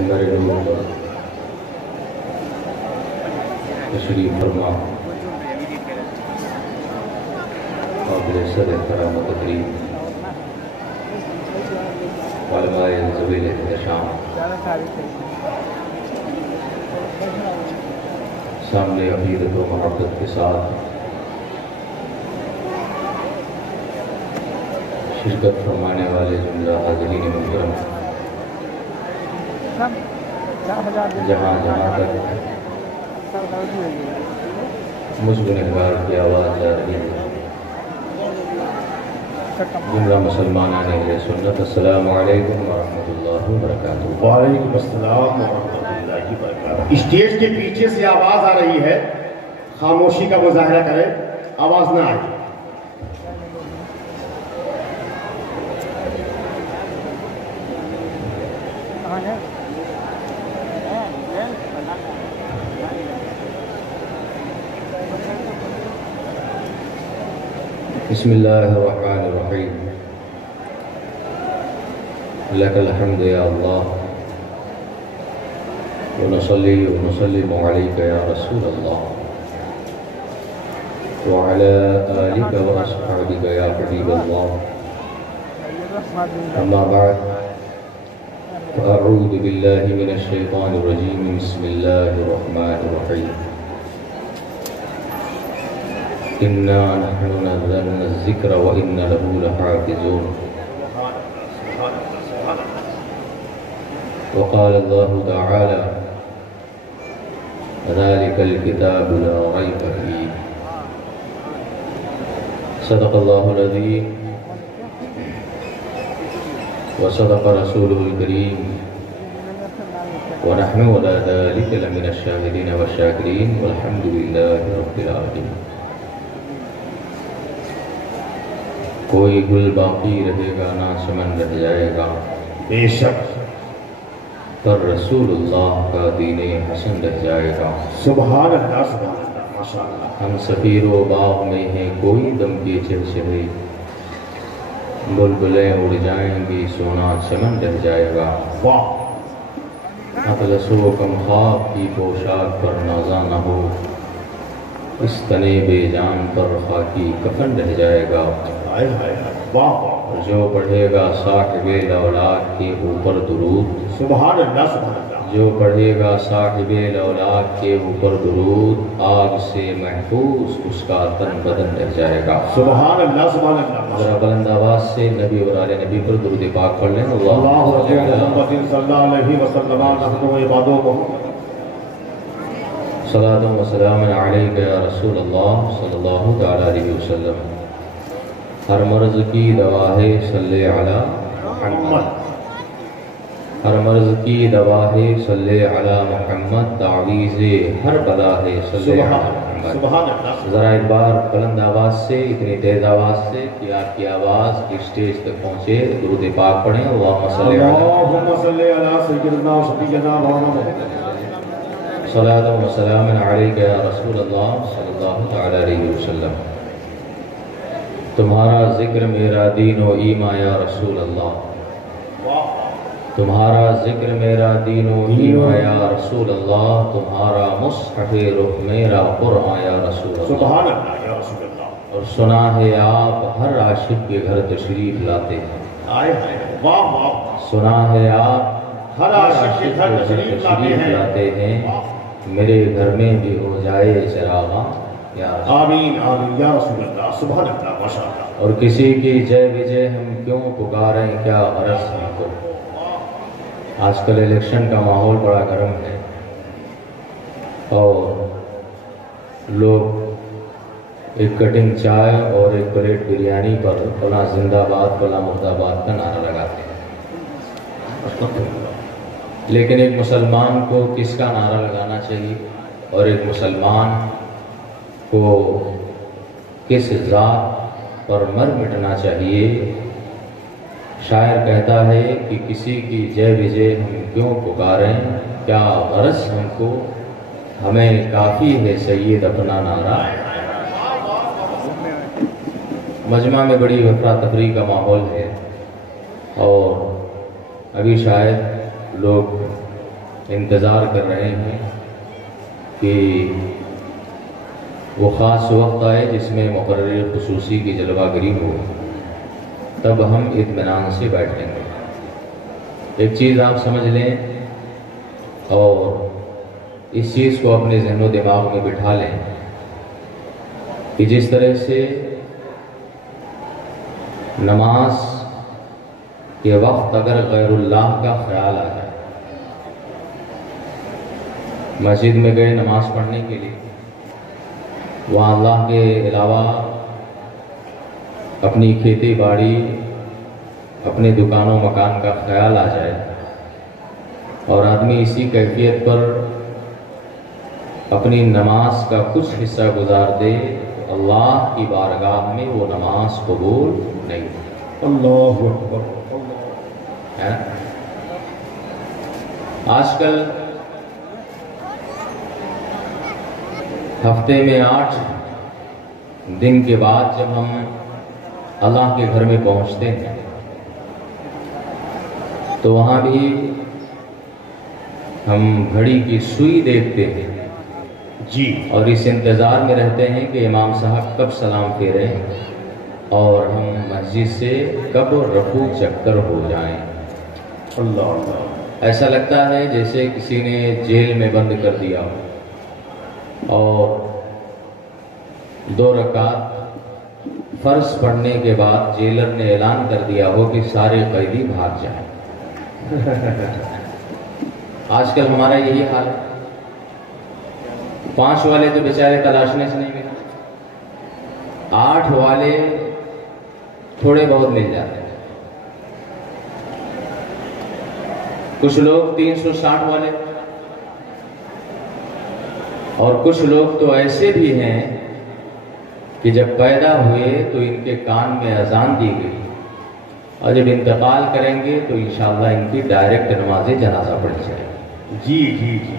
ممبر نور پر تشریف فرما قابل صدر احترام و تقریب علماء ذویل احتشام سامنے عقیدت و محبت کے ساتھ شرکت فرمانے والے جملہ حاضرین محترم، جہاں جہاں تک مجھ گنہگار کی آواز جا رہی ہے، جملہ مسلمانان اہل سنت، السلام علیکم ورحمۃ اللہ وبرکاتہ۔ وعلیکم السلام ورحمۃ اللہ وبرکاتہ۔ اسٹیج کے پیچھے سے آواز آ رہی ہے، خاموشی کا مظاہرہ کریں، آواز نہ آئے۔ بسم اللہ الرحمن الرحیم، لک الحمد یا اللہ ونصلی ونسلم علیک یا رسول اللہ وعلی آلک واصحابک یا حبیب اللہ، اما بعد فاعوذ باللہ من الشیطان الرجیم، بسم اللہ الرحمن الرحیم، اِنَّا نَحْنُ نَزَّلْنَا الذِّكْرَ وَإِنَّ لَهُ لَحَافِظُونَ۔ وقال اللہ تعالی ذَلِكَ الْكِتَابُ لَا رَيْبَ فِيهِ، صدق اللہ العظیم وصدق رسولہ الکریم، ونحن علی ذلک لمن الشاہدین والشاکرین، والحمد للہ رب العالمین۔ کوئی گل باقی رہے گا نہ چمن رہ جائے گا، بے شک پر رسول اللہ کا دین حسن رہ جائے گا۔ سبحان اللہ، سبحان اللہ، ماشاءاللہ۔ ہم سفیر و باغ میں ہیں کوئی دم کے چہچہے، بلبلیں اڑ جائیں گی سونا چمن رہ جائے گا۔ واہ، اطلس و کم خواب کی پوشاک پر نازا نہ ہو، اس تنے بے جان پر خاکی کفن رہ جائے گا۔ ہائے ہائے ہائے، واہ واہ، اور جو پڑھے گا صاحب لولاک کے اوپر درود، سبحان اللہ، سبحان اللہ۔ جو پڑھے گا صاحب لولاک کے اوپر درود، آگ سے محفوظ اس کا تن بدن رہ جائے گا۔ سبحان اللہ، سبحان اللہ۔ ذرا بلند آواز سے نبی اور آل نبی پر درود پاک پڑھ لیں۔ اللہ محمد صلی اللہ علیہ وسلم، نحن عبادو محمد۔ صلاۃ و سلام علیک یا رسول اللہ صلی اللہ تعالی علیہ وسلم۔ ہر مرض کی دوا ہے صلی علی محمد، ہر مرض کی دوا ہے صلی علی محمد، تعویذ ہر بلا ہے صلی علی محمد۔ سبحان اللہ۔ ذرا ایک بار بلند آواز سے، اتنی تیز آواز سے کہ آپ کی آواز اسٹیج تک پہنچے، درود پاک پڑھیں۔ اللہم صلی علی اللہم صلی علی سیدنا و شفیعنا محمد۔ صلاۃ و سلام علیک یا رسول اللہ صلی اللہ تعالی علیہ وسلم۔ تمہارا ذکر میرا دین و ایمان یا رسول اللہ، تمہارا ذکر میرا دین و ایمان یا رسول اللہ، تمہارا مصحف رخ میرا قرآن یا رسول اللہ۔ سبحان اللہ یا رسول اللہ۔ اور سنا ہے آپ ہر عاشق کے گھر تشریف لاتے ہیں، آئے ہائے، واہ واہ، سنا ہے آپ ہر عاشق کے گھر تشریف لاتے ہیں، میرے گھر میں بھی ہو جائے چراغاں یا رسول اللہ۔ آمین آمین یا رسول اللہ، سبحان اللہ، ماشاءاللہ۔ اور کسی کی جے وجے ہم کیوں پکاریں، کیا غرض ہم کو۔ آج کل الیکشن کا ماحول بڑا گرم ہے اور لوگ ایک کٹنگ چائے اور ایک پلیٹ بریانی پر فلاں زندہ باد فلاں مرد آباد کا نعرہ لگاتے ہیں، لیکن ایک مسلمان کو کس کا نعرہ لگانا چاہیے اور ایک مسلمان کو کس ذات پر مر مٹنا چاہیے؟ شاعر کہتا ہے کہ کسی کی جے وجے ہم کیوں پکاریں، کیا غرض ہم کو، ہمیں کافی ہے سید اپنا نعرہ۔ مجمع میں بڑی افراتفری کا ماحول ہے اور ابھی شاید لوگ انتظار کر رہے ہیں کہ وہ خاص وقت آئے جس میں مقرر خصوصی کی جلوہ گری ہو، تب ہم اطمینان سے بیٹھیں گے۔ ایک چیز آپ سمجھ لیں اور اس چیز کو اپنے ذہن و دماغ میں بٹھا لیں کہ جس طرح سے نماز کے وقت اگر غیر اللہ کا خیال آ جائے، مسجد میں گئے نماز پڑھنے کے لیے، وہاں اللہ کے علاوہ اپنی کھیتی باڑی، اپنے دکانوں مکان کا خیال آ جائے اور آدمی اسی کیفیت پر اپنی نماز کا کچھ حصہ گزار دے تو اللہ کی بارگاہ میں وہ نماز قبول نہیں۔ اللہ اکبر۔ ہے آج کل ہفتے میں 8 دن کے بعد جب ہم اللہ کے گھر میں پہنچتے ہیں تو وہاں بھی ہم گھڑی کی سوئی دیکھتے ہیں جی، اور اس انتظار میں رہتے ہیں کہ امام صاحب کب سلام پھیریں اور ہم مسجد سے کب رفو چکر ہو جائیں۔ اللہ اللہ۔ ایسا لگتا ہے جیسے کسی نے جیل میں بند کر دیا ہو اور 2 رکعت فرض پڑھنے کے بعد جیلر نے اعلان کر دیا ہو کہ سارے قیدی بھاگ جائیں۔ آج کل ہمارا یہی حال ہے۔ 5 والے تو بیچارے تلاشنے سے نہیں ملے، 8 والے تھوڑے بہت مل جاتے ہیں۔ کچھ لوگ 360 والے اور کچھ لوگ تو ایسے بھی ہیں کہ جب پیدا ہوئے تو ان کے کان میں اذان دی گئی اور جب انتقال کریں گے تو انشاءاللہ ان کی ڈائریکٹ نماز جنازہ پڑھ جائے۔ جی جی جی،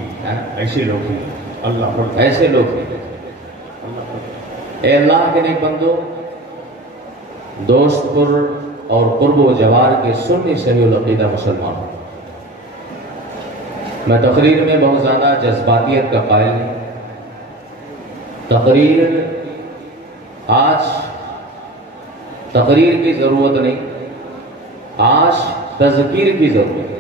ایسے لوگ ہیں۔ اللہ اکبر۔ ایسے لوگ ہیں۔ اے اللہ کے نیک بندو، دوست پر اور قرب و جوار کے سنی صحیح العقیدہ مسلمان ہوں۔ میں تقریر میں بہت زیادہ جذباتیت کا قائل نہیں۔ آج تقریر کی ضرورت نہیں، آج تذکیر کی ضرورت ہے۔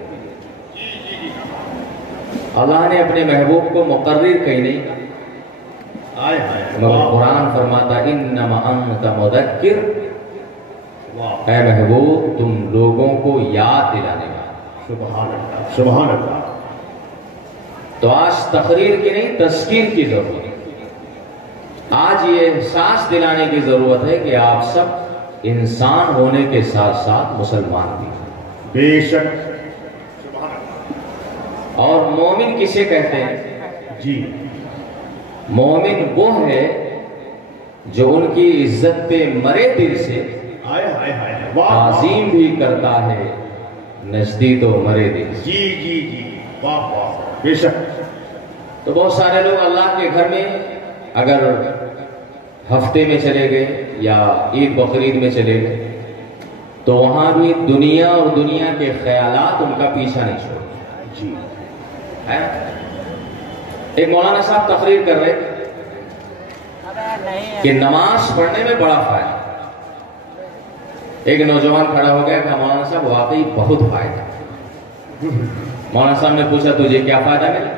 اللہ نے اپنے محبوب کو مقرر کہی نہیں، مگر قرآن فرماتا انما انت مذکر، اے محبوب تم لوگوں کو یاد دلانے والا۔ سبحان اللہ، سبحان اللہ۔ تو آج تقریر کی نہیں، تذکیر کی ضرورت ہے۔ آج یہ احساس دلانے کی ضرورت ہے کہ آپ سب انسان ہونے کے ساتھ ساتھ مسلمان بھی ہیں۔ بے شک۔ اور مومن کسے کہتے ہیں؟ جی، مومن وہ ہے جو ان کی عزت پہ مرے دل سے تعظیم بھی کرتا ہے، نزدی تو مرے دل سے۔ جی جی جی، واہ واہ، بے شک۔ تو بہت سارے لوگ اللہ کے گھر میں اگر ہفتے میں چلے گئے یا عید بقرعید میں چلے گئے تو وہاں بھی دنیا اور دنیا کے خیالات ان کا پیچھا نہیں چھوڑتے۔ جی، ایک مولانا صاحب تقریر کر رہے تھے کہ نماز پڑھنے میں بڑا فائدہ۔ ایک نوجوان کھڑا ہو گیا کہ مولانا صاحب واقعی بہت فائدہ۔ مولانا صاحب نے پوچھا تجھے کیا فائدہ ملا؟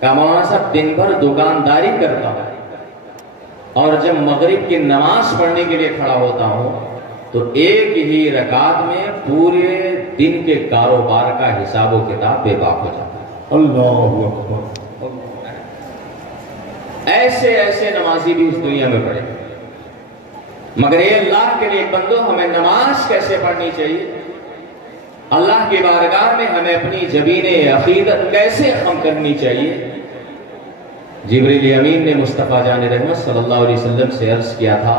کہا مولانا صاحب دن بھر دکانداری کرتا ہوں اور جب مغرب کی نماز پڑھنے کے لیے کھڑا ہوتا ہوں تو ایک ہی رکعت میں پورے دن کے کاروبار کا حساب و کتاب بے باک ہو جاتا ہے۔ اللہ اکبر۔ ایسے ایسے نمازی بھی اس دنیا میں پڑے، مگر اے اللہ کے لیے بندو، ہمیں نماز کیسے پڑھنی چاہیے؟ اللہ کی بارگاہ میں ہمیں اپنی جبین عقیدت کیسے خم کرنی چاہیے؟ جبریل امین نے مصطفیٰ جان رحمت صلی اللہ علیہ وسلم سے عرض کیا تھا،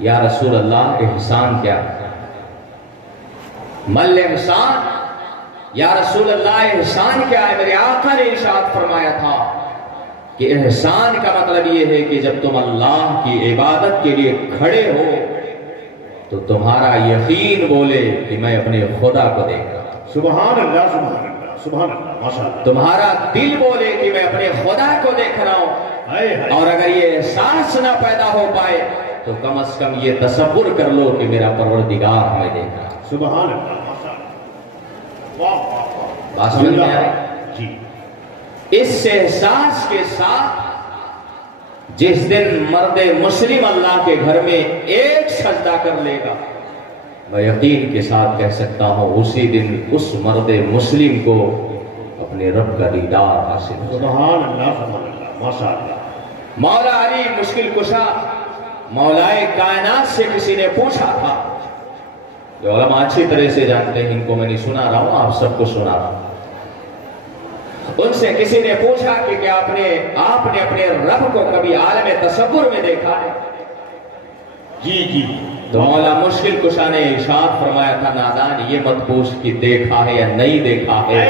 یا رسول اللہ احسان کیا؟ مل احسان، یا رسول اللہ احسان کیا ہے؟ میرے آقا نے ارشاد فرمایا تھا کہ احسان کا مطلب یہ ہے کہ جب تم اللہ کی عبادت کے لیے کھڑے ہو تو تمہارا یقین بولے کہ میں اپنے خدا کو دیکھ رہا ہوں۔ سبحان اللہ، سبحان اللہ۔ سبحان اللہ ماشاء اللہ. تمہارا دل بولے کہ میں اپنے خدا کو دیکھ رہا ہوں, اور اگر یہ احساس نہ پیدا ہو پائے تو کم از کم یہ تصور کر لو کہ میرا پروردگار ہمیں دیکھ رہا. سبحان اللہ ماشاء اللہ. واہ واہ واہ. بات سمجھ میں آ رہی؟ جی. اس احساس کے ساتھ جس دن مرد مسلم اللہ کے گھر میں ایک سجدہ کر لے گا, میں یقین کے ساتھ کہہ سکتا ہوں اسی دن اس مرد مسلم کو اپنے رب کا دیدار حاصل ہو. سبحان اللہ ماشاء اللہ. مولا علی مشکل کشا مولائے کائنات سے کسی نے پوچھا تھا, جو علماء اچھی طرح سے جانتے ہیں, ان کو میں نہیں سنا رہا ہوں, آپ سب کو سنا رہا ہوں. ان سے کسی نے پوچھا کہ کیا آپ نے اپنے رب کو کبھی عالم تصور میں دیکھا ہے؟ جی جی. تو مولا مشکل کشا نے ارشاد فرمایا تھا, نادان یہ مت پوچھ کہ دیکھا ہے یا نہیں دیکھا ہے,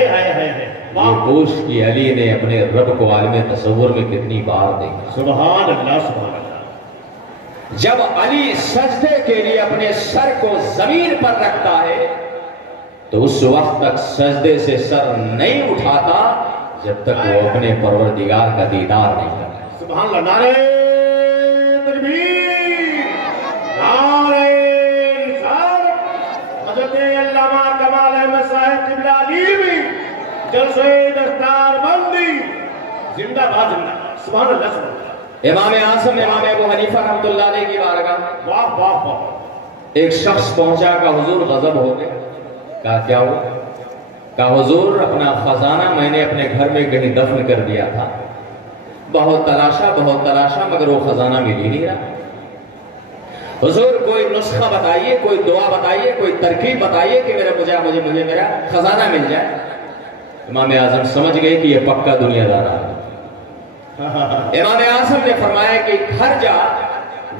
یہ پوچھ کہ علی نے اپنے رب کو عالم تصور میں کتنی بار دیکھا. سبحان اللہ سبحان اللہ. جب علی سجدے کے لیے اپنے سر کو زمین پر رکھتا ہے تو اس وقت تک سجدے سے سر نہیں اٹھاتا جب تک وہ اپنے پروردگار کا دیدار نہیں کرتا. سبحان اللہ. نعرہ تکبیر, نعرہ رسالت. حضرت علامہ کمال احمد صاحب قبلہ علی بھی جلسہ دستار بندی زندہ باد زندہ. سبحان اللہ سبحان اللہ. امام اعظم امام ابو حنیفہ رحمۃ اللہ علیہ کی بارگاہ میں واہ واہ واہ. ایک شخص پہنچا کہ حضور غضب ہو گئے. کہا کیا ہوا؟ کہا حضور اپنا خزانہ میں نے اپنے گھر میں کہیں دفن کر دیا تھا, بہت تلاشا مگر وہ خزانہ مل ہی نہیں رہا. حضور کوئی نسخہ بتائیے, کوئی دعا بتائیے, کوئی ترکیب بتائیے کہ مجھے میرا خزانہ مل جائے. امام اعظم سمجھ گئے کہ یہ پکا دنیا دار ہے. امام اعظم نے فرمایا کہ گھر جا,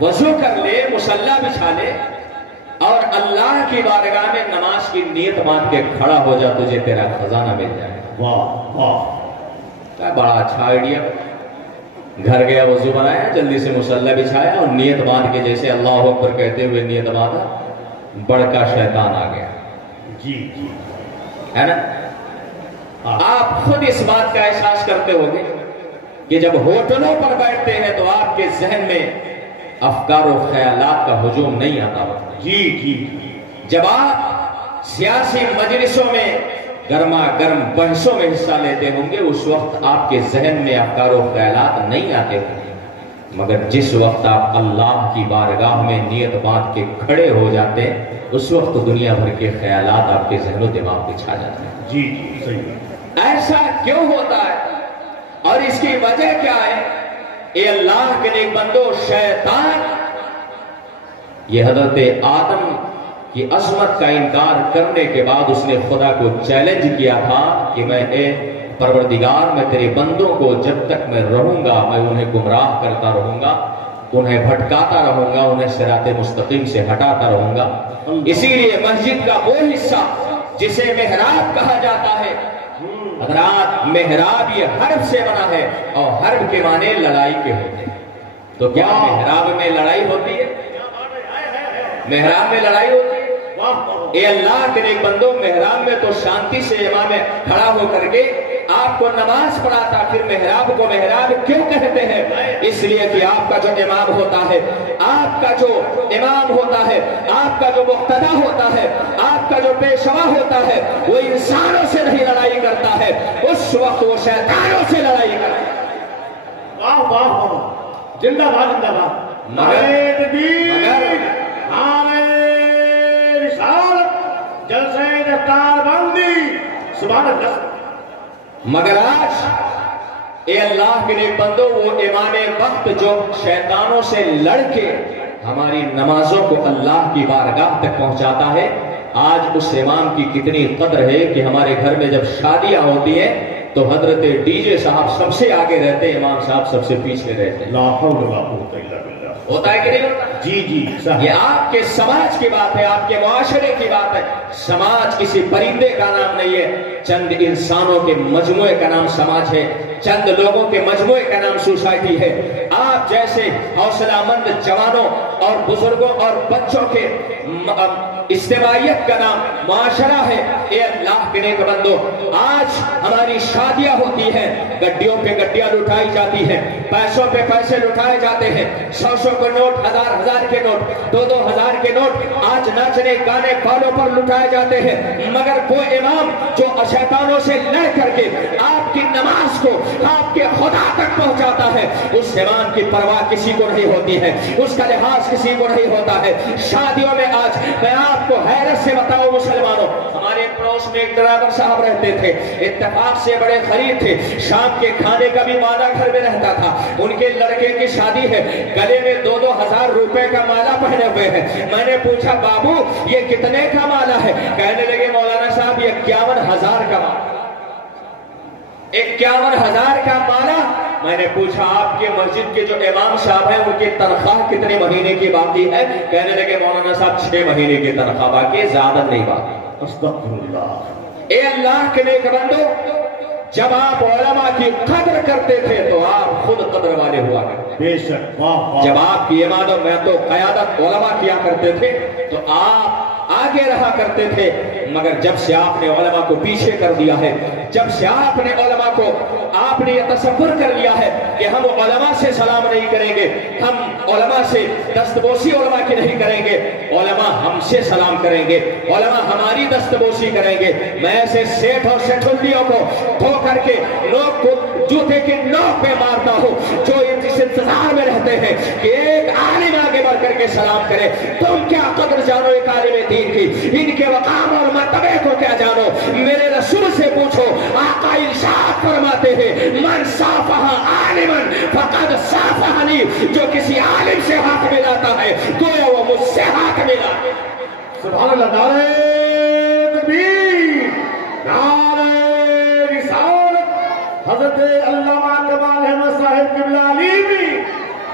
وضو کر لے, مصلی بچھا لے اور اللہ کی بارگاہ میں نماز کی نیت باندھ کے کھڑا ہو جا, تجھے تیرا خزانہ مل جائے. واہ واہ. بڑا اچھا آئیڈیا. گھر گیا, وضو بنایا, جلدی سے مصلی بچھایا اور نیت باندھ کے جیسے اللہ اکبر کہتے ہوئے نیت باندھا, بڑکا شیطان آ گیا. جی جی ہے نا. آپ خود اس بات کا احساس کرتے ہوگے کہ جب ہوٹلوں پر بیٹھتے ہیں تو آپ کے ذہن میں افکار و خیالات کا ہجوم نہیں آتا ہوتا. جی جی. جب آپ سیاسی مجلسوں میں گرما گرم بحثوں میں حصہ لیتے ہوں گے اس وقت آپ کے ذہن میں افکار و خیالات نہیں آتے ہوں گے, مگر جس وقت آپ اللہ کی بارگاہ میں نیت باندھ کے کھڑے ہو جاتے ہیں اس وقت دنیا بھر کے خیالات آپ کے ذہن و دماغ پہ چھا جاتے ہیں. جی جی صحیح. ایسا کیوں ہوتا ہے اور اس کی وجہ کیا ہے؟ اے اللہ کے نیک بندو, شیطان یہ حضرت آدم کی عظمت کا انکار کرنے کے بعد اس نے خدا کو چیلنج کیا تھا کہ میں اے پروردگار, میں تیرے بندوں کو جب تک میں رہوں گا میں انہیں گمراہ کرتا رہوں گا, انہیں بھٹکاتا رہوں گا, انہیں صراط مستقیم سے ہٹاتا رہوں گا. اسی لیے مسجد کا وہ حصہ جسے محراب کہا جاتا ہے, حضرات محراب یہ حرب سے بنا ہے اور حرب کے معنی لڑائی کے ہوتے ہیں. تو کیا محراب میں لڑائی ہوتی ہے؟ محراب میں لڑائی ہوتی ہے؟ اے اللہ کے نیک بندو, محراب میں تو شانتی سے امام کھڑا ہو کر کے آپ کو نماز پڑھاتا. پھر محراب کو محراب کیوں کہتے ہیں؟ اس لیے کہ آپ کا جو امام ہوتا ہے, آپ کا جو امام ہوتا ہے, آپ کا جو مقتدا ہوتا ہے, آپ کا جو پیشوا ہوتا ہے, وہ انسانوں سے نہیں لڑائی کرتا ہے, اس وقت وہ شیطانوں سے لڑائی کرتا ہے. واہ واہ واہ. زندہ باد زندہ باد. جلسہ دستار بندی. سبحان اللہ. مگر آج اے اللہ کے نیک بندو, وہ امام وقت جو شیطانوں سے لڑ کے ہماری نمازوں کو اللہ کی بارگاہ تک پہنچاتا ہے, آج اس امام کی کتنی قدر ہے کہ ہمارے گھر میں جب شادیاں ہوتی ہیں تو حضرت ڈی جے صاحب سب سے آگے رہتے ہیں, امام صاحب سب سے پیچھے رہتے ہیں. لا حول ولا قوت الا باللہ. ہوتا ہے کہ نہیں ہوتا؟ جی جی. یہ آپ کے سماج کی بات ہے, آپ کے معاشرے کی بات ہے. سماج کسی پرندے کا نام نہیں ہے, چند انسانوں کے مجموعے کا نام سماج ہے, چند لوگوں کے مجموعے کا نام سوسائٹی ہے. آپ جیسے حوصلہ مند جوانوں اور بزرگوں اور بچوں کے اجتماعیت کا نام معاشرہ ہے۔ اے اللہ کے نیک بندو، آج ہماری شادیاں ہوتی ہیں، گڈیوں پہ گڈیاں لٹائی جاتی ہیں، پیسوں پہ پیسے لٹائے جاتے ہیں، 100 کے نوٹ، 1000 کے نوٹ، 2000 کے نوٹ آج ناچنے گانے والوں پر لٹائے جاتے ہیں، مگر وہ امام جو شیطانوں سے لڑ کر کے آپ کی نماز کو آپ کے خدا تک پہنچاتا ہے، اس امام کی پرواہ کسی کو نہیں ہوتی ہے، اس کا لحاظ کسی کو نہیں ہوتا ہے۔ شادیوں میں آج میں آپ کو حیرت سے بتاؤں مسلمانوں، ہمارے پڑوس میں ایک ڈرائیور صاحب رہتے تھے، اتفاق سے بڑے غریب تھے، شام کے کھانے کا بھی مالا گھر میں رہتا تھا، ان کے لڑکے کی شادی ہے، گلے میں 2-2 ہزار روپے کا مالا پہنے ہوئے ہیں۔ میں نے پوچھا بابو یہ کتنے کا مالا ہے؟ کہنے لگے مولانا صاحب یہ 51,000 کا مالا۔ 51,000 کا مالا۔ میں نے پوچھا آپ کے مسجد کے جو امام صاحب ہیں ان کی تنخواہ کتنے مہینے کی باقی ہے؟ کہنے لگے مولانا صاحب 6 مہینے کی تنخواہ باقی ہے، زیادہ نہیں باقی۔ استغفراللہ۔ اے اللہ کے نیک بندو، جب آپ علماء کی قدر کرتے تھے تو آپ خود قدر والے ہوا کرتے تھے۔ بے شک، جب آپ کی عمادت میں تو قیادت علماء کیا کرتے تھے تو آپ آگے رہا کرتے تھے، مگر جب سے آپ نے علماء کو پیچھے کر دیا ہے، جب سے آپ نے علماء کو آپ نے یہ تصور کر لیا ہے کہ ہم علماء سے سلام نہیں کریں گے، ہم علماء سے دستبوسی علماء کی نہیں کریں گے، علماء ہم سے سلام کریں گے، علماء ہماری دستبوسی کریں گے۔ میں ایسے سیٹھ اور سیٹھلیوں کو دھو کر کے لوگ کو جوتے کی نوک پہ مارتا ہوں جو اس انتظار میں رہتے ہیں کہ ایک عالم آگے بڑھ کر کے سلام کرے۔ تم کیا قدر جانو ایک عالم دین کی، ان کے وقام اور مرتبے کو کیا جانو؟ میرے رسول سے پوچھو، آقا ارشاد فرماتے ہیں من صافح عالما فقد صافحنی، جو کسی عالم سے ہاتھ ملاتا ہے گویا وہ مجھ سے ہاتھ ملا۔ سبحان اللہ۔ نعرہ تکبیر، نعرہ رسالت۔ حضرت علامہ کمال احمد صاحب قبلہ علی بھی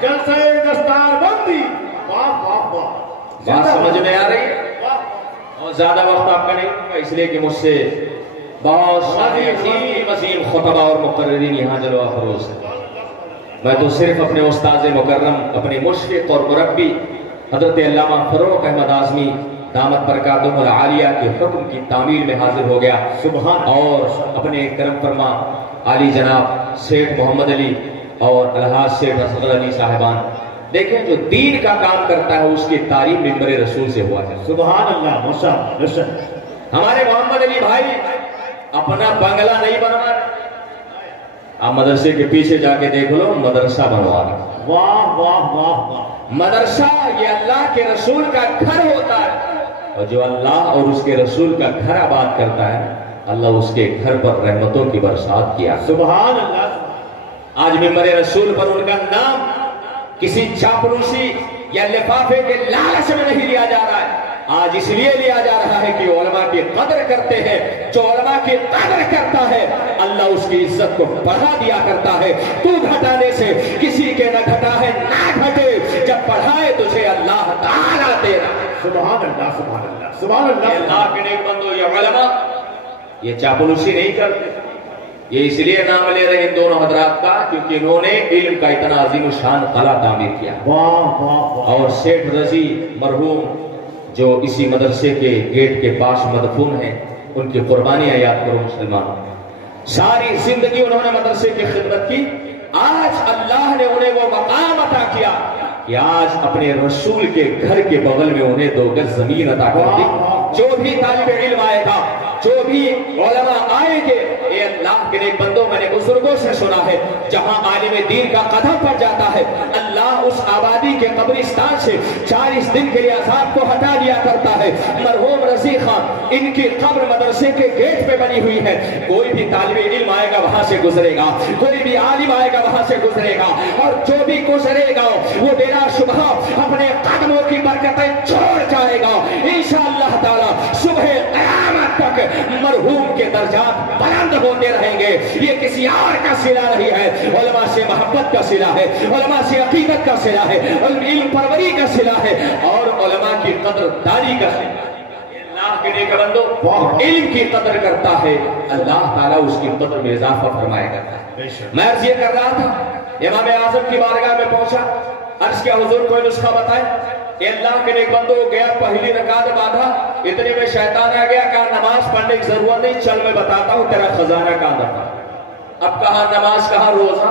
جلسہ دستار بندی۔ واہ واہ واہ، بات سمجھ میں آ رہی ہے؟ اور زیادہ وقت آپ کا نہیں ہوگا اس لیے کہ مجھ سے بہت سارے عظیم خطبہ اور مقررین یہاں جلوہ افروز ہیں۔ میں تو صرف اپنے استاذ مکرم، اپنے مشفق اور مربی حضرت علامہ فروغ احمد اعظمی دامت برکاتہم العالیہ کے حکم کی تعمیل میں حاضر ہو گیا سبحان، اور اپنے کرم فرما عالی جناب سیٹھ محمد علی اور الحاج سیٹھ اصغر علی صاحبان، دیکھیں جو دین کا کام کرتا ہے اس کی تعریف ممبر رسول سے ہوا ہے۔ سبحان اللہ، ماشاءاللہ۔ ہمارے محمد علی بھائی اپنا بنگلہ نہیں بنوا رہے، آپ مدرسے کے پیچھے جا کے دیکھ لو، مدرسہ بنوا رہے۔ واہ واہ واہ واہ۔ مدرسہ یہ اللہ کے رسول کا گھر ہوتا ہے، اور جو اللہ اور اس کے رسول کا گھر آباد کرتا ہے اللہ اس کے گھر پر رحمتوں کی برسات کیا۔ سبحان اللہ۔ آج ممبر رسول پر ان کا نام کسی چاپلوسی یا لفافے کے لالچ میں نہیں لیا جا رہا ہے، آج اس لیے لیا جا رہا ہے کہ علماء کی قدر کرتے ہیں۔ جو علماء کی قدر کرتا ہے اللہ اس کی عزت کو بڑھا دیا کرتا ہے۔ تو گھٹانے سے کسی کے نہ گھٹا ہے نہ گھٹے، جب بڑھائے تجھے اللہ تعالیٰ تیرا۔ سبحان اللہ، سبحان اللہ، سبحان اللہ۔ اللہ کے نیک بندو، یہ علماء یہ چاپلوسی نہیں کرتے، یہ اس لیے نام لے رہے ہیں دونوں حضرات کا کیونکہ انہوں نے علم کا اتنا عظیم شان قلعہ تعمیر کیا۔ واہ واہ واہ۔ اور سیٹھ رضی مرحوم جو اسی مدرسے کے گیٹ کے پاس مدفون ہیں، ان کی قربانیاں یاد کرو مسلمان۔ ساری زندگی انہوں نے مدرسے کی خدمت کی، آج اللہ نے انہیں وہ مقام عطا کیا کہ آج اپنے رسول کے گھر کے بغل میں انہیں 2 گز زمین عطا کر دی۔ جو بھی طالب علم آئے گا، جو بھی علماء آئیں گے، اے اللہ کے نیک بندوں، میں نے بزرگوں سے سنا ہے جہاں عالم دین کا قدم پڑ جاتا ہے اللہ اس آبادی کے قبرستان سے 40 دن کے لیے عذاب کو ہٹا دیا کرتا ہے۔ مرحوم رضی خان، ان کی قبر مدرسے کے گیٹ پہ بنی ہوئی ہے، کوئی بھی طالب علم آئے گا وہاں سے گزرے گا، کوئی بھی عالم آئے گا وہاں سے گزرے گا، اور جو بھی گزرے گا وہ بلا شبہ اپنے قدموں کی برکتیں چھوڑ جائے گا۔ انشاءاللہ تعالی صبح قیامت تک مرحوم کے درجات بلند ہوتے رہیں گے۔ یہ کسی اور کا صلہ نہیں ہے، علماء سے محبت کا صلہ ہے، علماء سے عقیدت کا صلہ ہے، علم پروری کا صلہ ہے، اور علماء کی قدر داری کا صلہ ہے۔ اللہ کے نیک بندو، علم کی قدر کرتا ہے اللہ تعالیٰ اس کی قدر میں اضافہ فرمائے کرتا ہے۔ میں عرض یہ کر رہا تھا، امام اعظم کی بارگاہ میں پہنچا، عرض کیا حضور کوئی نسخہ بتائے؟ یہ اللہ کے نیک بندو گیا پہلی رکعت باندھا، اتنے میں شیطان آ گیا، کہا نماز پڑھنے کی ضرورت نہیں، چل میں بتاتا ہوں تیرا خزانہ کہاں رکھا۔ اب کہاں نماز کہاں روزہ،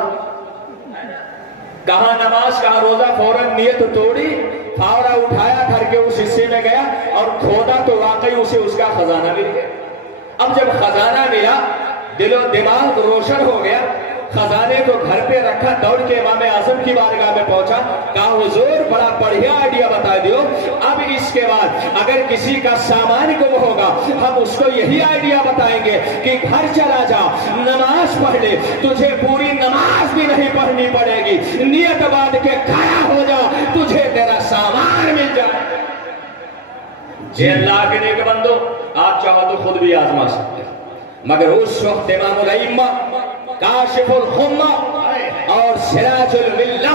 کہاں نماز کہاں روزہ، فوراً نیت توڑی، پھاوڑا اٹھایا، گھر کے اس حصے میں گیا اور کھودا تو واقعی اسے اس کا خزانہ مل گیا۔ اب جب خزانہ ملا، دل و دماغ روشن ہو گیا، خزانے کو گھر پہ رکھا، دوڑ کے امام اعظم کی بارگاہ میں پہنچا، کہا حضور بڑا بڑھیا آئیڈیا بتا دیو، اب اس کے بعد اگر کسی کا سامان گم ہوگا ہم اس کو یہی آئیڈیا بتائیں گے کہ گھر چلا جا، نماز پڑھ لے، تجھے پوری نماز بھی نہیں پڑھنی پڑے گی، نیت باندھ کے کھڑا ہو جا، تجھے تیرا سامان مل جائے۔ جی اللہ کے نیک بندو، آپ چاہو تو خود بھی آزما سکتے ہیں، مگر اس وقت امام الائمہ، کاشف الغمہ اور سراج الملہ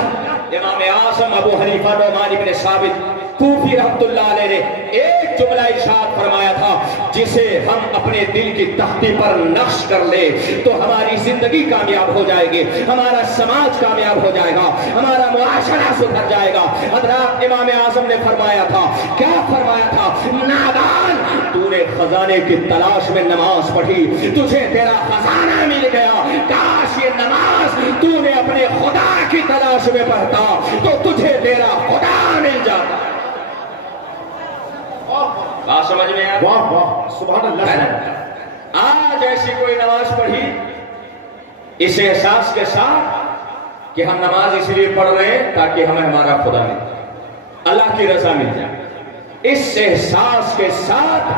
امام اعظم ابو حنیفہ نعمان بن ثابت کوفی رحمت اللہ علیہ نے ایک جملہ ارشاد فرمایا تھا، جسے ہم اپنے دل کی تختی پر نقش کر لے تو ہماری زندگی کامیاب ہو جائے گی، ہمارا سماج کامیاب ہو جائے گا، ہمارا معاشرہ سدھر جائے گا۔ حضرات امام اعظم نے فرمایا تھا، کیا فرمایا تھا؟ نادان، تو نے خزانے کی تلاش میں نماز پڑھی، تجھے تیرا خزانہ مل گیا، کاش یہ نماز تو نے اپنے خدا کی تلاش میں پڑھتا تو تجھے تیرا خدا مل جاتا۔ بات سمجھ میں آیا؟ واہ واہ سبحان اللہ۔ آج ایسی کوئی نماز پڑھی اس احساس کے ساتھ کہ ہم نماز اس لیے پڑھ رہے ہیں تاکہ ہمیں ہمارا خدا مل جائے، اللہ کی رضا مل جائے، اس احساس کے ساتھ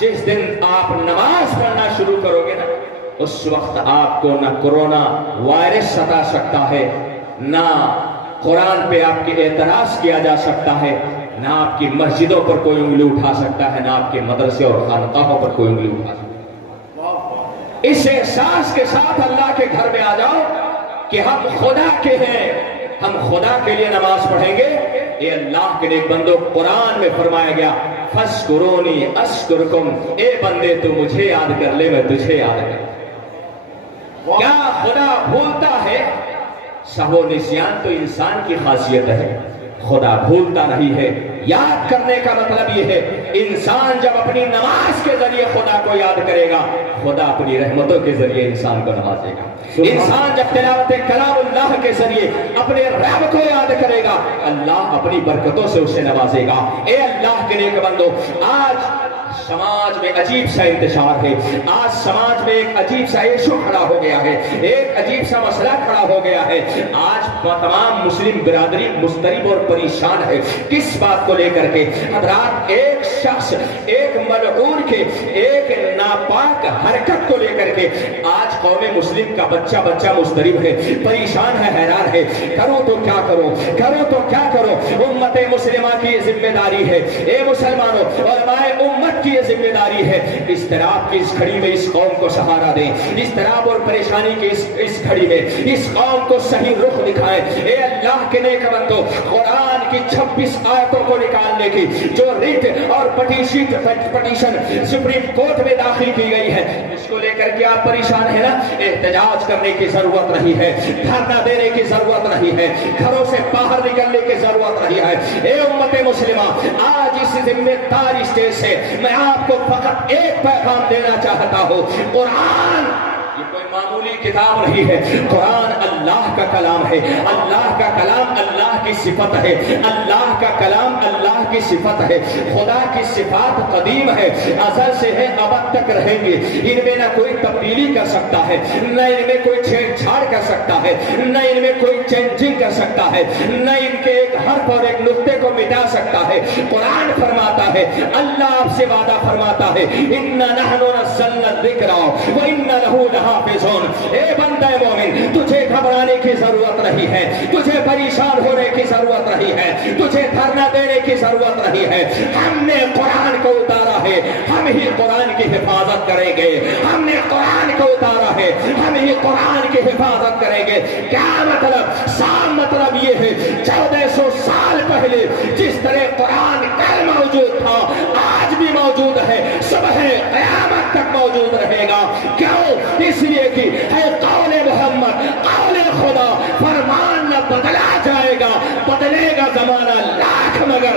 جس دن آپ نماز پڑھنا شروع کرو گے نا، اس وقت آپ کو نہ کورونا وائرس ستا سکتا ہے، نہ قرآن پہ آپ کے اعتراض کیا جا سکتا ہے، نہ آپ کی مسجدوں پر کوئی انگلی اٹھا سکتا ہے، نہ آپ کے مدرسے اور خانقاہوں پر کوئی انگلی اٹھا سکتا ہے۔ اس احساس کے ساتھ اللہ کے گھر میں آ جاؤ کہ ہم خدا کے ہیں، ہم خدا کے لیے نماز پڑھیں گے۔ یہ اللہ کے نیک بندو، قرآن میں فرمایا گیا فَاذْكُرُونِي أَذْكُرْكُمْ، اے بندے تو مجھے یاد کر لے میں تجھے یاد کر۔ کیا خدا بھولتا ہے؟ سہو نسیان تو انسان کی خاصیت ہے، خدا بھولتا نہیں ہے۔ یاد کرنے کا مطلب یہ ہے، انسان جب اپنی نماز کے ذریعے خدا کو یاد کرے گا، خدا اپنی رحمتوں کے ذریعے انسان کو نوازے گا۔ انسان جب تلاوت کلام اللہ کے ذریعے اپنے رب کو یاد کرے گا، اللہ اپنی برکتوں سے اسے نوازے گا۔ اے اللہ کے نیک بندو، آج سماج میں عجیب سا انتشار ہے، آج سماج میں ایک عجیب سا ایشو کھڑا ہو گیا ہے، ایک عجیب سا مسئلہ کھڑا ہو گیا ہے۔ آج تمام مسلم برادری مضطرب اور پریشان ہے، کس بات کو لے کر کے؟ حضرات، ایک شخص، ایک ملعون کے ایک ناپاک حرکت کو لے کر کے آج قوم مسلم کا بچہ مضطرب ہے، پریشان ہے، حیران ہے، کرو تو کیا کرو، کرو تو کیا کرو۔ امت مسلمہ کی یہ ذمہ داری ہے، اے مسلمانوں، علماء امت کی یہ ذمہ داری ہے، اضطراب کی اس گھڑی میں اس قوم کو سہارا دیں، اضطراب اور پریشانی کی اس گھڑی میں اس قوم کو صحیح رخ دکھائیں۔ اے اللہ کے نیک بندو، قرآن کی 26 آیتوں کو نکالنے کی جو ریٹ اور پٹیشن سپریم کورٹ میں داخل کی گئی ہے، اس کو لے کر کے آپ پریشان ہیں نا، احتجاج کرنے کی ضرورت نہیں ہے، دھرنا دینے کی ضرورت نہیں ہے، گھروں سے باہر نکلنے کی ضرورت نہیں ہے۔ اے امت مسلمہ، آج اس ذمہ دار اسٹیج سے میں آپ کو فقط ایک پیغام دینا چاہتا ہوں، قرآن یہ کوئی معمولی کتاب نہیں ہے، قرآن اللہ کا کلام ہے، اللہ کا کلام اللہ کی صفت ہے، اللہ کا کلام اللہ کی صفت ہے، خدا کی صفات قدیم ہے، ازل سے ہے، ابد تک رہیں گے، ان میں نہ کوئی تبدیلی کر سکتا ہے، نہ ان میں کوئی چھیڑ چھاڑ کر سکتا ہے، نہ ان میں کوئی چینجنگ کر سکتا ہے، نہ ان کے ایک حرف اور ایک نقطے کو مٹا سکتا ہے۔ قرآن فرماتا ہے، اللہ آپ سے وعدہ فرماتا ہے، اِنَّا نَحْنُ نَزَّلْنَا الذِّكْرَ وَإِنَّا لَهُ لَحَافِظُونَ۔ اے بندہ مومن، تجھے گھبرانے کی ضرورت نہیں ہے، تجھے پریشان ہونے کی ضرورت نہیں ہے، تجھے دھرنا دینے کی ضرورت نہیں ہے۔ ہم نے قرآن کو اتارا ہے، ہم ہی قرآن کی حفاظت کریں گے، ہم نے قرآن کو اتارا ہے، ہم ہی قرآن کی حفاظت کریں گے۔ کیا مطلب؟ صاف مطلب یہ ہے، 1400 سال پہلے جس طرح قرآن کل موجود تھا، آج بھی موجود ہے، صبح قیامت تک موجود رہے گا۔ کیوں؟ اس لیے کہ ہے قول محمد، قول خدا، فرمان نہ بدلا جائے گا، بدلے گا زمانہ لاکھ مگر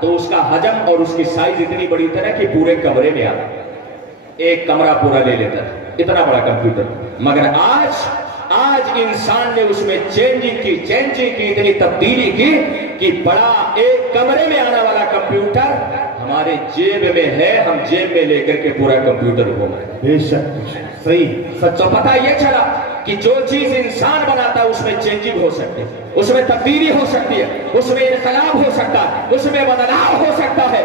تو اس کا حجم اور اس کی سائز اتنی بڑی تھی نا کہ پورے کمرے میں آتا، ایک کمرہ پورا لے لیتا ہے، اتنا بڑا کمپیوٹر. مگر آج انسان نے اس میں چینجنگ کی اتنی تبدیلی کی کہ بڑا ایک کمرے میں آنے والا کمپیوٹر ہمارے جیب میں ہے، ہم جیب میں لے کر کے پورا کمپیوٹر گھوم رہے ہیں. بے شک صحیح سچ. تو پتہ یہ چلا کہ جو چیز انسان بناتا ہے اس میں چینجنگ ہو سکتی ہے، اس میں تبدیلی ہو سکتی ہے، اس میں انقلاب ہو سکتا ہے، اس میں بدلاؤ ہو سکتا ہے.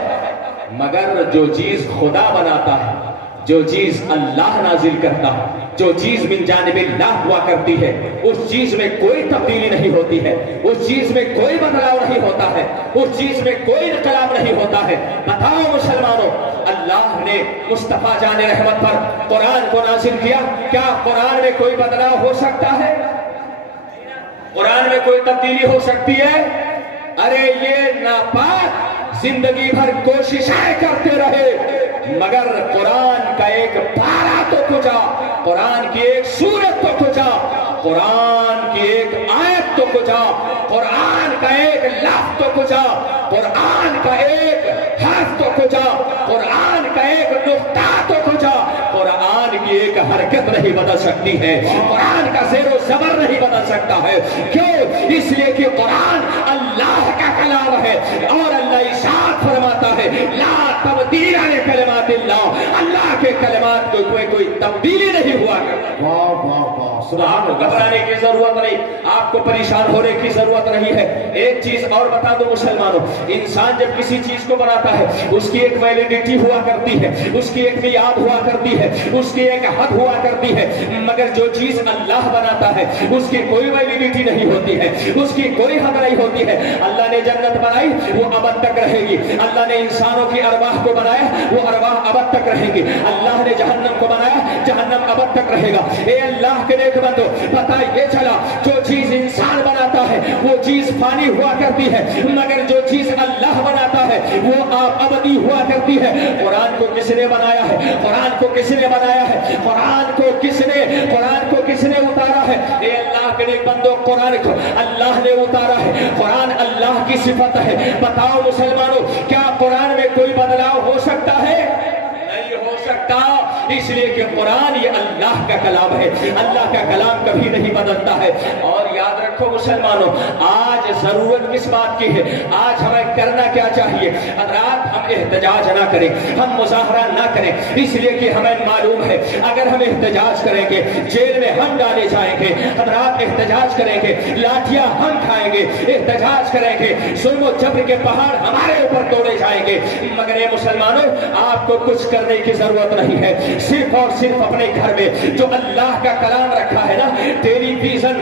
مگر جو چیز خدا بناتا ہے، جو چیز اللہ نازل کرتا ہے، جو چیز من جانب اللہ ہوا کرتی ہے، اس چیز میں کوئی تبدیلی نہیں ہوتی ہے، اس چیز میں کوئی بدلاؤ نہیں ہوتا ہے، اس چیز میں کوئی انقلاب نہیں ہوتا ہے. بتاؤ مسلمانوں، اللہ نے مصطفیٰ جان رحمت پر قرآن کو نازل کیا، کیا قرآن میں کوئی بدلاؤ ہو سکتا ہے؟ قرآن میں کوئی تبدیلی ہو سکتی ہے؟ ارے یہ ناپاک زندگی بھر کوششیں کرتے رہے مگر قرآن کا ایک پارہ تو کھجا، قرآن کی ایک سورت تو کھجا، قرآن کی ایک آیت تو کھجا، قرآن کا ایک لفظ تو کھجا، قرآن کا ایک حرف تو کھجا، قرآن کا ایک نقطہ تو کھجا. قرآن کی ایک حرکت نہیں بدل سکتی ہے، قرآن کا زیر و زبر نہیں بدل سکتا ہے. کیوں؟ اس لیے کہ قرآن اللہ کا کلام ہے اور اللہ ارشاد فرماتا ہے لا تبدیل لکلمات اللہ، اللہ کے کلمات کو کوئی تبدیلی نہیں ہوا کرتی. واہ واہ واہ. آپ کو گھبرانے کی ضرورت نہیں، آپ کو پریشان ہونے کی ضرورت نہیں ہے. ایک چیز اور بتا دو مسلمانوں، انسان جب کسی چیز کو بناتا ہے اس کی ایک ویلیڈیٹی ہوا کرتی ہے، اس کی ایک میعاد ہوا کرتی ہے، اس کی ایک حد ہوا کرتی ہے. مگر جو چیز اللہ بناتا ہے اس کی کوئی ویلیڈیٹی نہیں ہوتی ہے، اس کی کوئی حد نہیں ہوتی ہے. اللہ نے جنت بنائی وہ ابد تک رہے گی، اللہ نے انسانوں کی ارواح کو بنایا وہ ارواح ابد تک رہے گی، اللہ نے جہنم کو بنایا جہنم ابد تک رہے گا. اے اللہ کے نیک بندو، پتہ یہ چلا جو چیز انسان بناتا ہے وہ چیز فانی ہوا کرتی ہے مگر جو چیز اللہ بناتا ہے وہ ابدی ہوا کرتی ہے. قرآن کو کس نے بنایا ہے؟ قرآن کو کس نے بنایا ہے؟ قرآن کو کس نے اتارا ہے؟ اے اللہ کے نیک بندو، قرآن کو اللہ نے اتارا ہے، قرآن اللہ کی صفت ہے. بتاؤ مسلمانوں، کیا قرآن میں کوئی بدلاؤ ہو سکتا ہے؟ نہیں ہو سکتا، اس لیے کہ قرآن یہ اللہ کا کلام ہے، اللہ کا کلام کبھی نہیں بدلتا ہے. اور یاد رکھو مسلمانوں، آج ضرورت کس بات کی ہے؟ آج ہمیں کرنا کیا چاہیے؟ حضرات، ہم احتجاج نہ کریں، ہم مظاہرہ نہ کریں، اس لیے کہ ہمیں معلوم ہے اگر ہم احتجاج کریں گے جیل میں ہم ڈالے جائیں گے. حضرات، احتجاج کریں گے لاٹھیاں ہم کھائیں گے، احتجاج کریں گے ظلم و جبر کے پہاڑ ہمارے اوپر توڑے جائیں گے. مگر اے مسلمانوں، آپ کو کچھ کرنے کی ضرورت نہیں ہے، صرف اور صرف اپنے گھر میں جو اللہ کا کلام رکھا ہے نا، ٹیلی ویژن،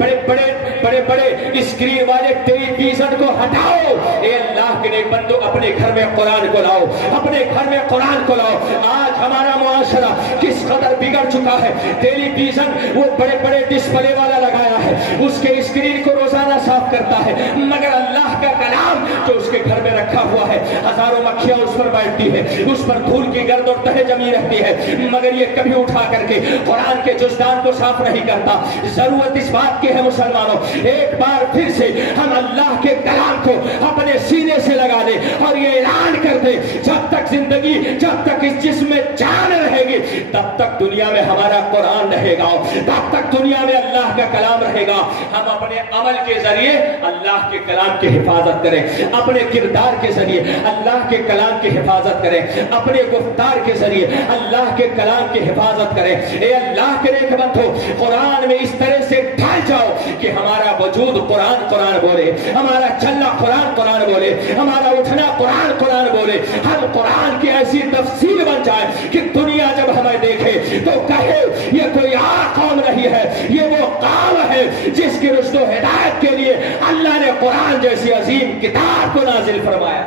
بڑے بڑے اسکرین والے ٹیلی ویژن کو ہٹاؤ. اے اللہ کے نیک بندو، اپنے گھر میں قرآن کو لاؤ، اپنے گھر میں قرآن کو لاؤ. آج ہمارا معاشرہ کس قدر بگڑ چکا ہے. ٹیلی ویژن وہ بڑے بڑے ڈسپلے والا لگایا ہے، اس کے اسکرین کو روزانہ صاف کرتا ہے مگر اللہ کا کلام جو اس کے گھر میں رکھا ہوا ہے ہزاروں مکھیاں اس پر بیٹھتی ہے، اس پر دھول کی گرد اور تہے جمی رہتی ہے مگر یہ کبھی اٹھا کر کے قرآن کے جزدان کو صاف نہیں کرتا. ضرورت اس بات کی ہے مسلمانوں، ایک بار پھر سے ہم اللہ کے کلام کو اپنے سینے سے لگا دیں اور یہ اعلان کر دیں جب تک زندگی، جب تک اس جسم میں جان رہے گی تب تک دنیا میں ہمارا قرآن رہے گا، تب تک دنیا میں اللہ کا کلام رہے گا. ہم اپنے عمل کے ذریعے اللہ کے کلام کی حفاظت کریں، اپنے کردار کے ذریعے اللہ کے کلام کی حفاظت کریں، اپنے گفتار کے ذریعے اللہ کے کلام کی حفاظت کریں. اے اللہ کے نیک بندو، قرآن میں اس طرح سے ڈھل جاؤ کہ ہمارا وجود قرآن قرآن بولے، ہمارا چلنا قرآن قرآن بولے، ہمارا اٹھنا قرآن قرآن بولے. ہم قرآن کی ایسی تفسیر بن جائے کہ دنیا جب ہمیں دیکھے تو کہے یہ کوئی عام قوم نہیں ہے، یہ وہ قوم ہے جس کی رشد و ہدایت کے لیے اللہ نے قرآن جیسی عظیم کتاب کو نازل فرمایا.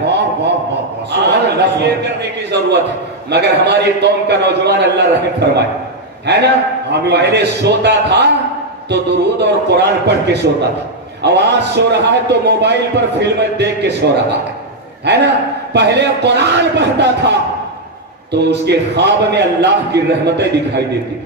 آج یہ کرنے کی ضرورت ہے مگر ہماری قوم کا نوجوان اللہ رحم فرمائے، ہے نا؟ پہلے سوتا تھا تو درود اور قرآن پڑھ کے سوتا تھا، آواز سو رہا ہے تو موبائل پر فلمیں دیکھ کے سو رہا ہے نا؟ پہلے قرآن پڑھتا تھا تو اس کے خواب میں اللہ کی رحمتیں دکھائی دیتی،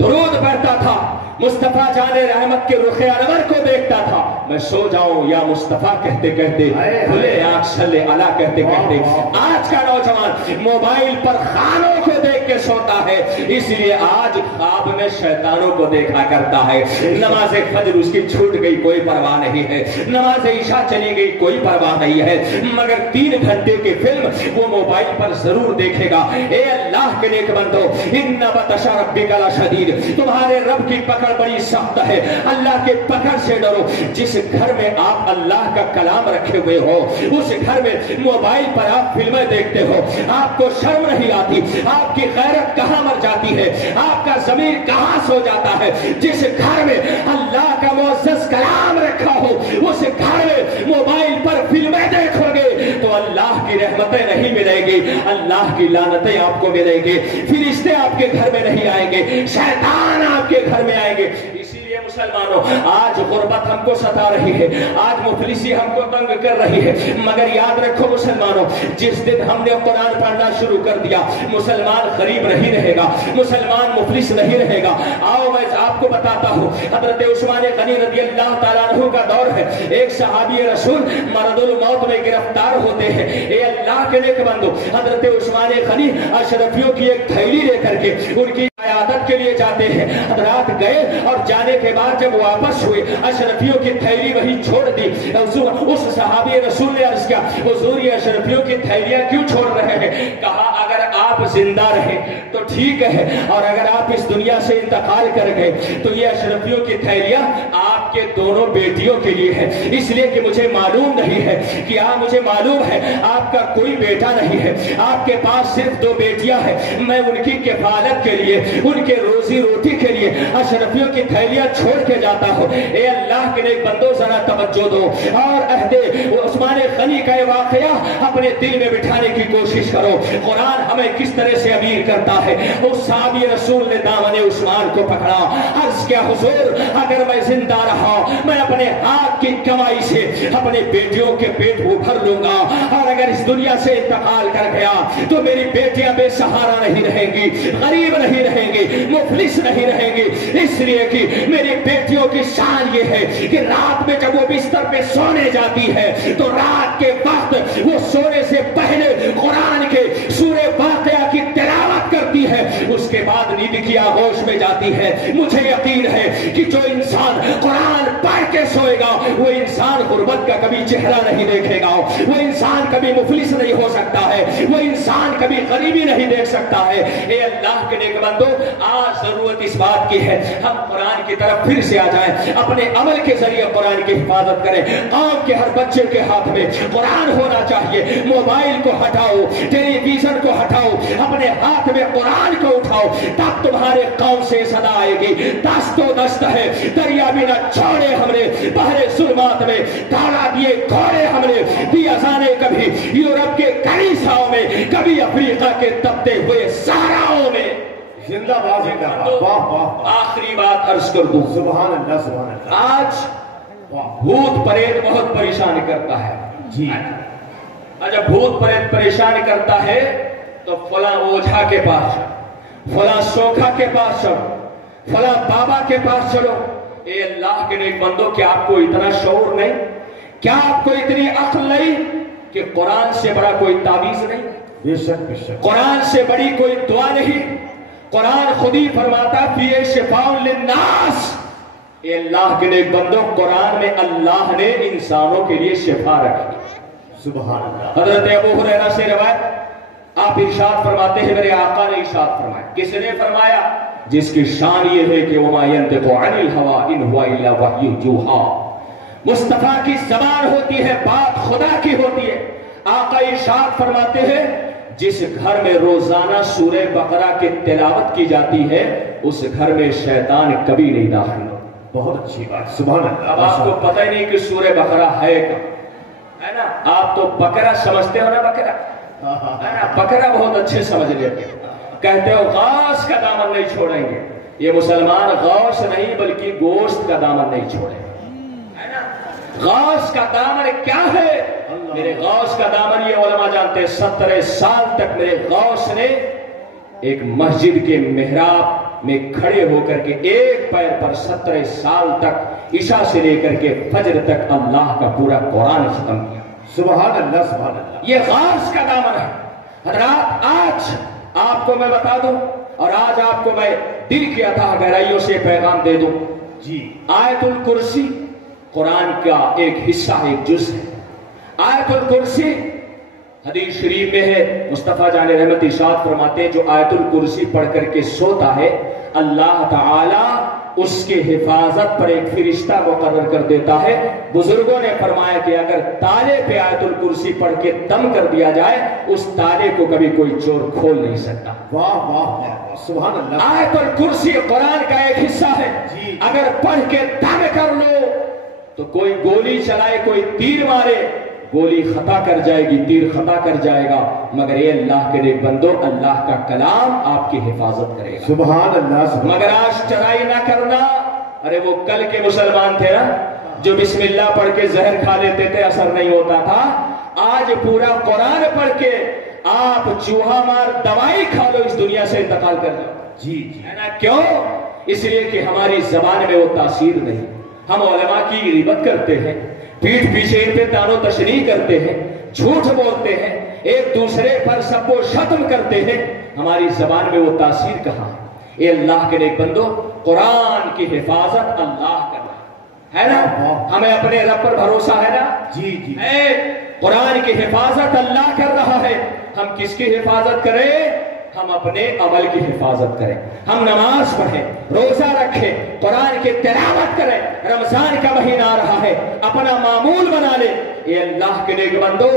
درود پڑھتا تھا، مصطفیٰ جان رحمت کے رخ انور کو دیکھتا تھا، میں سو جاؤں یا مصطفیٰ کہتے کہتے، بھلے آنکھ صلی اللہ کہتے کہتے۔ آج کا نوجوان موبائل پر خانوں کو دیکھ کے سوتا ہے، اس لیے آج خواب میں شیطانوں کو دیکھا کرتا ہے۔ نماز فجر اس کی چھوٹ گئی، کوئی پرواہ نہیں ہے، نماز عشاء چلی گئی، کوئی پرواہ نہیں ہے، مگر 3 گھنٹے کی فلم وہ موبائل پر ضرور دیکھے گا۔ اے اللہ کے نیک بندو، ان بطش ربک لشدید، تمہارے رب کی پکڑ بڑی سخت ہے، اللہ کے پکڑ سے ڈرو۔ جس گھر میں آپ اللہ کا کلام رکھے ہوئے ہو، اس گھر میں موبائل پر آپ فلمیں دیکھتے ہو، آپ کو شرم نہیں آتی؟ آپ کی غیرت کہاں مر جاتی ہے؟ آپ کا ضمیر کہاں سو جاتا ہے؟ جس گھر میں اللہ کا معزز کلام رکھا ہو، اس گھر میں موبائل پر فلمیں دیکھو گے تو اللہ کی رحمتیں نہیں ملے گی، اللہ کی لعنتیں آپ کو ملے گی، فرشتے آپ کے گھر میں نہیں آئیں گے، شیطان آپ کے گھر میں آئیں گے۔ اسی لیے مسلمانوں، آج غربت ہم کو ستا رہی ہے، آج مفلسی ہم کو تنگ کر رہی ہے، مگر یاد رکھو مسلمانوں، جس دن ہم نے قرآن پڑھنا شروع کر دیا، مسلمان غریب نہیں رہے گا، مسلمان مفلس نہیں رہے گا۔ آؤ میں آپ کو بتاتا ہوں، حضرت عثمان غنی رضی اللہ تعالیٰ عنہ کا دور ہے، ایک صحابی رسول مرض الموت میں گرفتار ہوتے ہیں۔ اے اللہ کے نیک بندو، حضرت عثمان غنی اشرفیوں کی ایک تھیلی لے کر کے ان کی عیادت کے لیے جاتے ہیں۔ حضرات گئے اور جانے کے بعد جب واپس ہوئے، اشرفیوں کی تھیلی وہی چھوڑ دی۔ اس صحابی رسول نے عرض کیا، حضور یہ اشرفیوں کی تھیلیاں کیوں چھوڑ رہے ہیں؟ کہا اگر آپ زندہ رہے تو ٹھیک ہے، اور اگر آپ اس دنیا سے انتقال کر گئے تو یہ اشرفیوں کی تھیلیاں آپ کے دونوں بیٹیوں کے لیے ہے، اس لیے کہ مجھے معلوم نہیں ہے کہ مجھے معلوم ہے آپ کا کوئی بیٹا نہیں ہے، آپ کے پاس صرف 2 بیٹیاں ہیں، میں ان کی کفالت کے لیے، ان کے روزی روٹی کے لیے اشرفیوں کی تھیلیاں چھوڑ کے جاتا ہوں۔ اے اللہ کے نیک بندو ذرا توجہ دو اور عہد عثمان غنی کا واقعہ اپنے دل میں بٹھانے کی کوشش کرو۔ قرآن ہمیں کس طرح سے امیر کرتا ہے۔ اس صحابی رسول نے دامن عثمان کو پکڑا، عرض کیا حضور اگر میں زندہ رہا میں اپنے ہاتھ کی کمائی سے اپنے بیٹیوں کے پیٹ کو بھر لوں گا، اور اگر اس دنیا سے انتقال کر گیا تو میری بیٹیاں بے سہارا نہیں رہیں گی، غریب نہیں رہیں گی، مفلس نہیں رہیں گی، اس لیے کہ میری بیٹیوں کی شان یہ ہے کہ رات میں جب وہ بستر پہ سونے جاتی ہے تو رات کے وقت وہ سونے سے پہلے قرآن کے سورہ واقعہ کی تلاوت کرتی ہے، اس کے بعد نیند کی آغوش میں جاتی ہے۔ مجھے یقین ہے کہ جو انسان قرآن پڑھ کے سوئے گا وہ انسان غربت کا کبھی چہرہ نہیں دیکھے گا، وہ انسان کبھی مفلس نہیں ہو سکتا ہے، وہ انسان کبھی غریبی نہیں دیکھ سکتا ہے۔ اے اللہ کے نیک بندو، آج ضرورت اس بات کی ہے ہم قرآن کی طرف پھر سے آ جائیں، اپنے عمل کے ذریعے قرآن کی حفاظت کریں۔ قوم کے ہر بچے کے ہاتھ میں قرآن ہونا چاہیے، موبائل کو ہٹاؤ، ٹیلی ویژن کو ہٹاؤ، اپنے ہاتھ میں قرآن کو اٹھاؤ، تب تمہارے قوم سے صدا آئے گی، دست و دست ہے دریا بھی نہ چھوڑے ہم نے، بحر ظلمات میں دوڑا دیے گھوڑے ہم نے، دی اذانیں کبھی یورپ کے کلیساؤں میں، کبھی افریقہ کے تپتے ہوئے صحراؤں میں۔ زندہ باد زندہ باد، واہ واہ۔ آخری بات عرض کر دوں، سبحان اللہ سبحان اللہ۔ آج بھوت پریت بہت پریشان کرتا ہے جی، جب بھوت پریت پریشان کرتا ہے تو فلاں اوجھا کے پاس چلو، فلاں سوکھا کے پاس چلو، فلاں بابا کے پاس چلو۔ اے اللہ کے نیک بندو، کیا آپ کو اتنا شعور نہیں؟ کیا آپ کو اتنی عقل نہیں کہ قرآن سے بڑا کوئی تعویذ نہیں، بے شک بے شک، قرآن سے بڑی کوئی دعا نہیں؟ قرآن خود ہی فرماتا فیہ شفاء للناس۔ اے اللہ کے نیک بندو، قرآن میں اللہ نے انسانوں کے لیے شفا رکھی۔ سبحان اللہ۔ حضرت ابو ہریرہ سے روایت، آپ ارشاد فرماتے ہیں میرے آقا نے ارشاد فرمایا، کس نے فرمایا؟ جس کی شان یہ ہے کہ وما ينطق عن الهوى ان هو الا وحی یوحی، مصطفیٰ کی زبان ہوتی ہے، بات خدا کی ہوتی ہے۔ آقا ارشاد فرماتے ہیں جس گھر میں روزانہ سورہ بقرہ کی تلاوت کی جاتی ہے اس گھر میں شیطان کبھی نہیں داخل ہوتا۔ بہت اچھی بات، سبحان اللہ۔ اب آپ کو پتہ ہی نہیں کہ سورہ بقرہ ہے کیا، ہے نا؟ آپ تو بقرہ سمجھتے ہو نا، بقرہ ہے نا، بقرہ بہت اچھے سمجھ لیتے ہو، کہتے ہو غوث کا دامن نہیں چھوڑیں گے۔ یہ مسلمان غوث نہیں بلکہ گوشت کا دامن نہیں چھوڑیں گے، ہے نا؟ غوث کا دامن کیا ہے؟ میرے غوث کا دامن یہ علماء جانتے ہیں، 17 سال تک میرے غوث نے ایک مسجد کے محراب میں کھڑے ہو کر کے ایک پیر پر 17 سال تک عشاء سے لے کر کے فجر تک اللہ کا پورا قرآن ختم کیا. سبحان اللہ سبحان اللہ. یہ غاز کا دامن ہے. حضرات آج آپ کو میں بتا دوں اور آج آپ کو میں دل کی عطا گہرائیوں سے پیغام دے دوں. جی آیت الکرسی قرآن کا ایک حصہ ہے، ایک جز ہے. آیت الکرسی حدیث شریف میں ہے، مصطفیٰ جان رحمت ارشاد فرماتے ہیں جو آیت الکرسی پڑھ کر کے سوتا ہے اللہ تعالی اس کے حفاظت پر ایک فرشتہ مقرر کر دیتا ہے. بزرگوں نے فرمایا کہ اگر تالے پہ آیت الکرسی پڑھ کے دم کر دیا جائے اس تالے کو کبھی کوئی چور کھول نہیں سکتا. واہ واہ واہ سبحان اللہ. آیت الکرسی قرآن کا ایک حصہ ہے. جی. اگر پڑھ کے دم کر لو تو کوئی گولی چلائے، کوئی تیر مارے، گولی خطا کر جائے گی، تیر خطا کر جائے گا، مگر یہ اللہ کے نیک بندو اللہ کا کلام آپ کی حفاظت کرے گا. سبحان اللہ سبحان. مگر آج چرائی نہ کرنا. ارے وہ کل کے مسلمان تھے نا جو بسم اللہ پڑھ کے زہر کھا لیتے تھے، اثر نہیں ہوتا تھا. آج پورا قرآن پڑھ کے آپ چوہا مار دوائی کھا لو اس دنیا سے انتقال کر جاؤ. جی جی ہے نا؟ کیوں؟ اس لیے کہ ہماری زبان میں وہ تاثیر نہیں. ہم علماء کی غیبت کرتے ہیں، پیٹھ پیچھے ان پہ تان و تشریح کرتے ہیں، جھوٹ بولتے ہیں، ایک دوسرے پر سب کو شتم کرتے ہیں. ہماری زبان میں وہ تاثیر کہاں ہے؟ اے اللہ کے نیک بندو، قرآن کی حفاظت اللہ کرنا ہے نا. ہمیں اپنے رب پر بھروسہ ہے نا. جی جی. اے قرآن کی حفاظت اللہ کر رہا ہے. ہم کس کی حفاظت کریں؟ ہم اپنے عمل کی حفاظت کریں. ہم نماز پڑھیں، روزہ رکھیں، قرآن کی تلاوت کریں. رمضان کا مہینہ آ رہا ہے، اپنا معمول بنا لے. اے اللہ کے نیک بندو،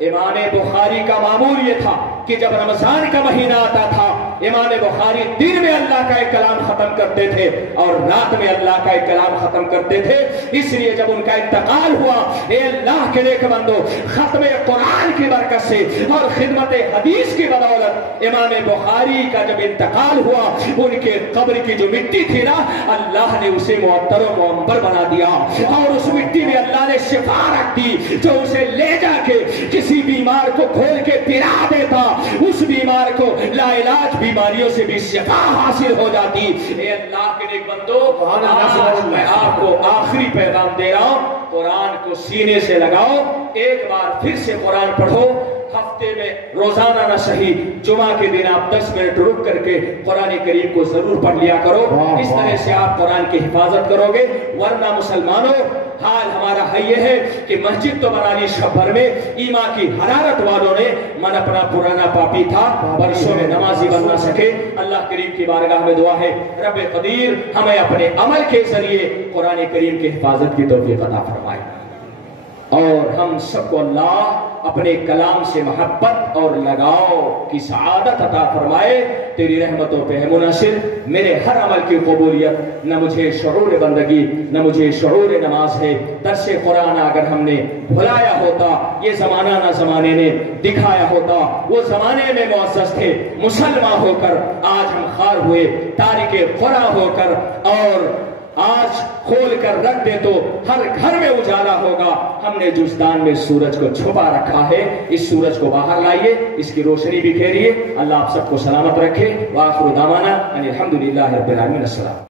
امام بخاری کا معمول یہ تھا کہ جب رمضان کا مہینہ آتا تھا امام بخاری دن میں اللہ کا ایک کلام ختم کرتے تھے اور رات میں اللہ کا ایک کلام ختم کرتے تھے. اس لیے جب ان کا انتقال ہوا، اے اللہ کے نیک بندو، ختم قرآن کی برکت سے اور خدمت حدیث کی بدولت امام بخاری کا جب انتقال ہوا، ان کے قبر کی جو مٹی تھی نا، اللہ نے اسے معطر و معمبر بنا دیا اور اس مٹی میں اللہ نے شفا رکھ دی جو اسے لے جا کے کسی بیمار کو کھول کے پلا دیتا، اس بیمار کو لا علاج بیماریوں سے بھی شفا حاصل ہو جاتی. اے اللہ کے نیک بندو، آج میں آپ کو آخری پیغام دے رہا ہوں، قرآن کو سینے سے لگاؤ. ایک بار پھر سے قرآن پڑھو. ہفتے میں روزانہ نہ صحیح، جمعہ کے دن آپ 10 منٹ رک کر کے قرآن کریم کو ضرور پڑھ لیا کرو. اس طرح سے آپ قرآن کی حفاظت کرو گے. ورنہ مسلمانوں، حال ہمارا ہے یہ ہے کہ مسجد تو بنا لی شب بھر میں، ایمان کی حرارت والوں نے من اپنا پرانا پاپی تھا، برسوں میں نمازی بن نہ سکے. اللہ کریم کی بارگاہ میں دعا ہے رب قدیر ہمیں اپنے عمل کے ذریعے قرآن کریم کی حفاظت کی توفیق عطا فرمائے اور ہم سب کو اللہ اپنے کلام سے محبت اور لگاؤ کی سعادت عطا فرمائے. تیری رحمتوں پہ ہے منحصر میرے ہر عمل کی قبولیت. نہ مجھے شعور بندگی، نہ مجھے شعور نماز ہے. درس قرآن اگر ہم نے بھلایا ہوتا، یہ زمانہ نہ زمانے نے دکھایا ہوتا. وہ زمانے میں معزز تھے، مسلمان ہو کر آج ہم خار ہوئے، تارک قرآن ہو کر، اور آج کھول کر رکھ دے تو ہر گھر میں اجالا ہوگا. ہم نے جزدان میں سورج کو چھپا رکھا ہے، اس سورج کو باہر لائیے، اس کی روشنی بکھیریے. اللہ آپ سب کو سلامت رکھے. وآخر دعوانا ان الحمدللہ رب العالمین. السلام.